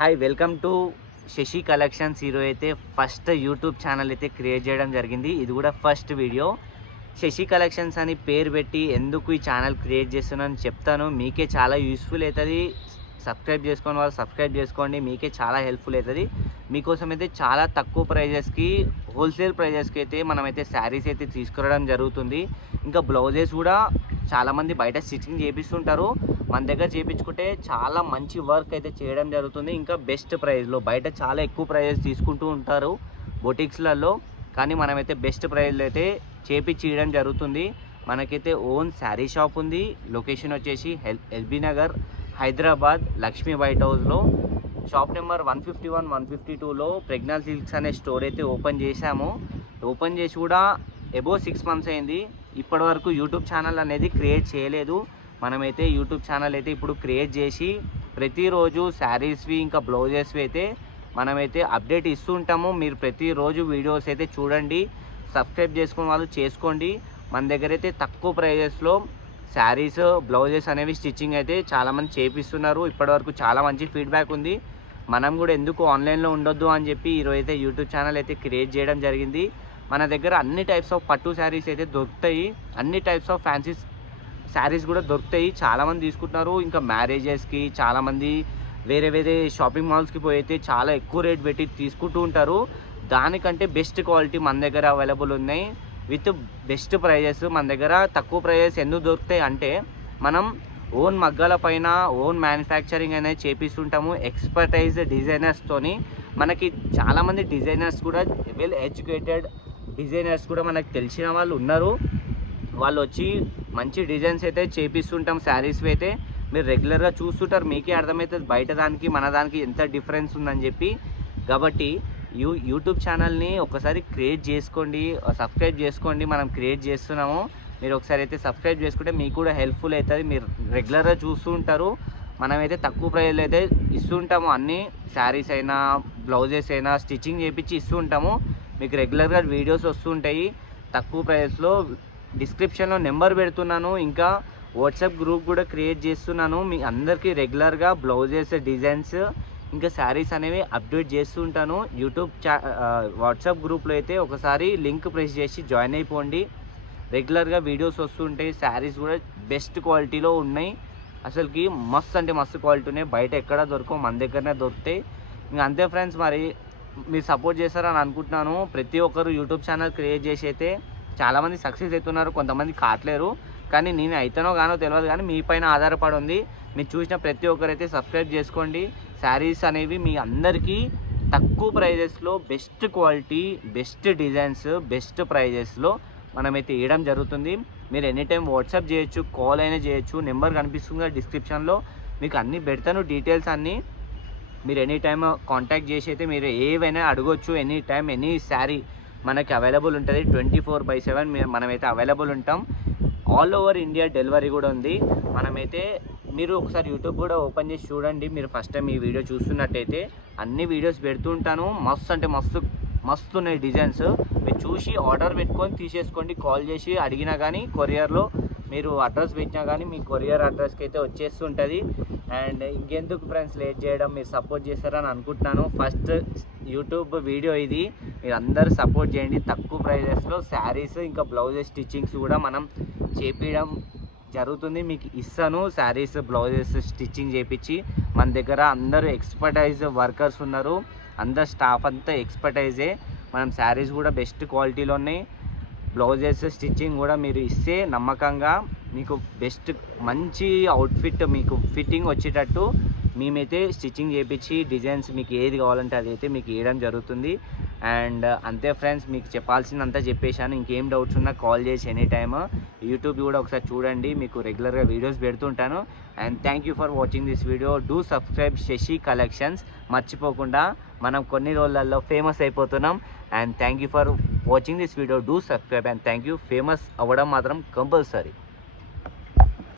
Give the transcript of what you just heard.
Hi welcome to Shashi collections. ఈరోజు అయితే first YouTube channel అయితే క్రియేట్ చేయడం జరిగింది. ఇది కూడా ఫస్ట్ వీడియో. శశి కలెక్షన్స్ అని పేరు పెట్టి ఎందుకు ఈ ఛానల్ క్రియేట్ చేస్తున్నాను చెప్తాను. మీకే చాలా యూస్ఫుల్ అవుతుంది. సబ్స్క్రైబ్ చేసుకోండి, వాళ్ళు సబ్స్క్రైబ్ చేసుకోండి, మీకే చాలా హెల్ప్ఫుల్ అవుతుంది. మీకోసం అయితే చాలా తక్కువ ప్రైజెస్కి, హోల్సేల్ ప్రైజెస్కి అయితే మనమైతే శారీస్ అయితే తీసుకురావడం జరుగుతుంది. ఇంకా బ్లౌజెస్ కూడా చాలామంది బయట స్టిచ్చింగ్ చేపిస్తుంటారు. మన దగ్గర చేయించుకుంటే చాలా మంచి వర్క్ అయితే చేయడం జరుగుతుంది. ఇంకా బెస్ట్ ప్రైస్లో, బయట చాలా ఎక్కువ ప్రైజెస్ తీసుకుంటూ ఉంటారు బొటిక్స్లలో, కానీ మనమైతే బెస్ట్ ప్రైస్లో అయితే చేయించడం జరుగుతుంది. మనకైతే ఓన్ శారీ షాప్ ఉంది. లొకేషన్ వచ్చేసి ఎల్బీ నగర్, హైదరాబాద్, లక్ష్మీ వైట్ హౌస్లో. షాప్ నెంబర్ 151, 152లో ప్రెగ్నెన్సీ సిల్క్స్ అనే స్టోర్ అయితే ఓపెన్ చేశాము. ఓపెన్ చేసి కూడా అబోవ్ 6 months అయింది. ఇప్పటి వరకు యూట్యూబ్ ఛానల్ అనేది క్రియేట్ చేయలేదు. మనమైతే యూట్యూబ్ ఛానల్ అయితే ఇప్పుడు క్రియేట్ చేసి ప్రతిరోజు శారీస్వి ఇంకా బ్లౌజెస్వి అయితే మనమైతే అప్డేట్ ఇస్తూ ఉంటాము. మీరు ప్రతిరోజు వీడియోస్ అయితే చూడండి, సబ్స్క్రైబ్ చేసుకున్న వాళ్ళు చేసుకోండి. మన దగ్గర అయితే తక్కువ ప్రైజెస్లో శారీస్, బ్లౌజెస్ అనేవి స్టిచ్చింగ్ అయితే చాలామంది చేపిస్తున్నారు. ఇప్పటివరకు చాలా మంచి ఫీడ్బ్యాక్ ఉంది. మనం కూడా ఎందుకు ఆన్లైన్లో ఉండొద్దు అని చెప్పి ఈరోజు అయితే యూట్యూబ్ ఛానల్ అయితే క్రియేట్ చేయడం జరిగింది. మన దగ్గర అన్ని టైప్స్ ఆఫ్ పట్టు శారీస్ అయితే దొరుకుతాయి. అన్ని టైప్స్ ఆఫ్ ఫ్యాన్సీ శారీస్ కూడా దొరుకుతాయి. చాలామంది తీసుకుంటున్నారు. ఇంకా మ్యారేజెస్కి చాలామంది వేరే వేరే షాపింగ్ మాల్స్కి పోయి అయితే చాలా ఎక్కువ రేట్ పెట్టి తీసుకుంటూ ఉంటారు. దానికంటే బెస్ట్ క్వాలిటీ మన దగ్గర అవైలబుల్ ఉన్నాయి విత్ బెస్ట్ ప్రైజెస్. మన దగ్గర తక్కువ ప్రైజెస్ ఎందుకు దొరుకుతాయి అంటే, మనం ఓన్ మగ్గాల పైన ఓన్ మ్యానుఫ్యాక్చరింగ్ అనేది చేపిస్తుంటాము ఎక్స్పర్టైజ్ డిజైనర్స్తోని. మనకి చాలామంది డిజైనర్స్ కూడా, వెల్ ఎడ్యుకేటెడ్ డిజైనర్స్ కూడా మనకు తెలిసిన వాళ్ళు ఉన్నారు. వాళ్ళు వచ్చి మంచి డిజైన్స్ అయితే చేపిస్తుంటాం. శారీస్ అయితే మీరు రెగ్యులర్గా చూస్తుంటారు, మీకే అర్థమవుతుంది బయట దానికి మన దానికి ఎంత డిఫరెన్స్ ఉందని చెప్పి. కాబట్టి యూట్యూబ్ ఛానల్ని ఒకసారి క్రియేట్ చేసుకోండి, సబ్స్క్రైబ్ చేసుకోండి. మనం క్రియేట్ చేస్తున్నాము, మీరు ఒకసారి అయితే సబ్స్క్రైబ్ చేసుకుంటే మీకు కూడా హెల్ప్ఫుల్ అవుతుంది. మీరు రెగ్యులర్గా చూస్తూ ఉంటారు. మనమైతే తక్కువ ప్రైస్లో అయితే ఇస్తుంటాము. అన్ని శారీస్ అయినా బ్లౌజెస్ అయినా స్టిచ్చింగ్ చేయించి ఇస్తూ ఉంటాము. మీకు రెగ్యులర్గా వీడియోస్ వస్తుంటాయి తక్కువ ప్రైస్లో. డిస్క్రిప్షన్లో నెంబర్ పెడుతున్నాను. ఇంకా వాట్సాప్ గ్రూప్ కూడా క్రియేట్ చేస్తున్నాను. మీ అందరికీ రెగ్యులర్గా బ్లౌజెస్, డిజైన్స్ ఇంకా శారీస్ అనేవి అప్డేట్ చేస్తూ ఉంటాను. వాట్సాప్ గ్రూప్లో అయితే ఒకసారి లింక్ ప్రెస్ చేసి జాయిన్ అయిపోండి. రెగ్యులర్గా వీడియోస్ వస్తుంటాయి. శారీస్ కూడా బెస్ట్ క్వాలిటీలో ఉన్నాయి. అసలుకి మస్తు అంటే మస్తు క్వాలిటీ ఉన్నాయి. బయట ఎక్కడ దొరకవు, మన దగ్గరనే దొరుకుతాయి. ఇంకా అంతే ఫ్రెండ్స్, మరి మీరు సపోర్ట్ చేస్తారని అనుకుంటున్నాను. ప్రతి ఒక్కరు యూట్యూబ్ ఛానల్ క్రియేట్ చేసి అయితే చాలామంది సక్సెస్ అవుతున్నారు, కొంతమంది కావట్లేరు. కానీ నేను అయితేనో గానో తెలియదు, కానీ మీ పైన ఆధారపడి ఉంది. మీరు చూసిన ప్రతి ఒక్కరైతే సబ్స్క్రైబ్ చేసుకోండి. శారీస్ అనేవి మీ అందరికీ తక్కువ ప్రైజెస్లో best quality, best designs, best ప్రైజెస్లో మనమైతే ఇవ్వడం జరుగుతుంది. మీరు ఎనీ టైం వాట్సాప్ చేయొచ్చు, కాల్ అయినా చేయొచ్చు. నెంబర్ కనిపిస్తుంది డిస్క్రిప్షన్లో, మీకు అన్నీ పెడతాను డీటెయిల్స్ అన్నీ. మీరు ఎనీ టైం కాంటాక్ట్ చేసి అయితే మీరు ఏవైనా అడగొచ్చు. ఎనీ టైం ఎనీ శారీ మనకి అవైలబుల్ ఉంటుంది. 24/7 మనమైతే అవైలబుల్ ఉంటాం. ఆల్ ఓవర్ ఇండియా డెలివరీ కూడా ఉంది. మనమైతే మీరు ఒకసారి యూట్యూబ్ కూడా ఓపెన్ చేసి చూడండి. మీరు ఫస్ట్ టైం ఈ వీడియో చూస్తున్నట్టయితే అన్ని వీడియోస్ పెడుతూ ఉంటాను. మస్తు అంటే మస్తు ఉన్నాయి డిజైన్స్. మీరు చూసి ఆర్డర్ పెట్టుకొని తీసేసుకోండి. కాల్ చేసి అడిగినా కానీ, కొరియర్లో మీరు అడ్రస్ పెట్టినా కానీ మీ కొరియర్ అడ్రస్కి అయితే వచ్చేస్తుంటుంది. అండ్ ఇంకెందుకు ఫ్రెండ్స్ లేట్ చేయడం, మీరు సపోర్ట్ చేస్తారని అనుకుంటున్నాను. ఫస్ట్ యూట్యూబ్ వీడియో ఇది, మీరు అందరూ సపోర్ట్ చేయండి. తక్కువ ప్రైజెస్లో శారీస్ ఇంకా బ్లౌజెస్ స్టిచ్చింగ్స్ కూడా మనం చేపించడం జరుగుతుంది. మీకు ఇస్తాను శారీస్, బ్లౌజెస్ స్టిచ్చింగ్ చేయించి. మన దగ్గర అందరూ ఎక్స్పర్టైజ్ వర్కర్స్ ఉన్నారు. అందరు స్టాఫ్ అంతా ఎక్స్పర్టైజే. మనం శారీస్ కూడా బెస్ట్ క్వాలిటీలో ఉన్నాయి. బ్లౌజెస్ స్టిచ్చింగ్ కూడా మీరు ఇస్తే నమ్మకంగా మీకు బెస్ట్ మంచి అవుట్ఫిట్ మీకు ఫిట్టింగ్ వచ్చేటట్టు మేమైతే స్టిచ్చింగ్ చేయించి డిజైన్స్ మీకు ఏది కావాలంటే అది అయితే మీకు ఇవ్వడం జరుగుతుంది. అండ్ అంతే ఫ్రెండ్స్, మీకు చెప్పాల్సిందంతా చెప్పేశాను. ఇంకేం డౌట్స్ ఉన్నా కాల్ చేసి ఎనీ టైమ్. యూట్యూబ్ కూడా ఒకసారి చూడండి, మీకు రెగ్యులర్గా వీడియోస్ పెడుతుంటాను. And thank you for watching this video. Do subscribe Sashi collections మర్చిపోకుండా. మనం కొన్ని రోజులలో ఫేమస్ అయిపోతున్నాం. And thank you for watching this video. Do subscribe and thank you. Famous అవ్వడం మాత్రం కంపల్సరీ.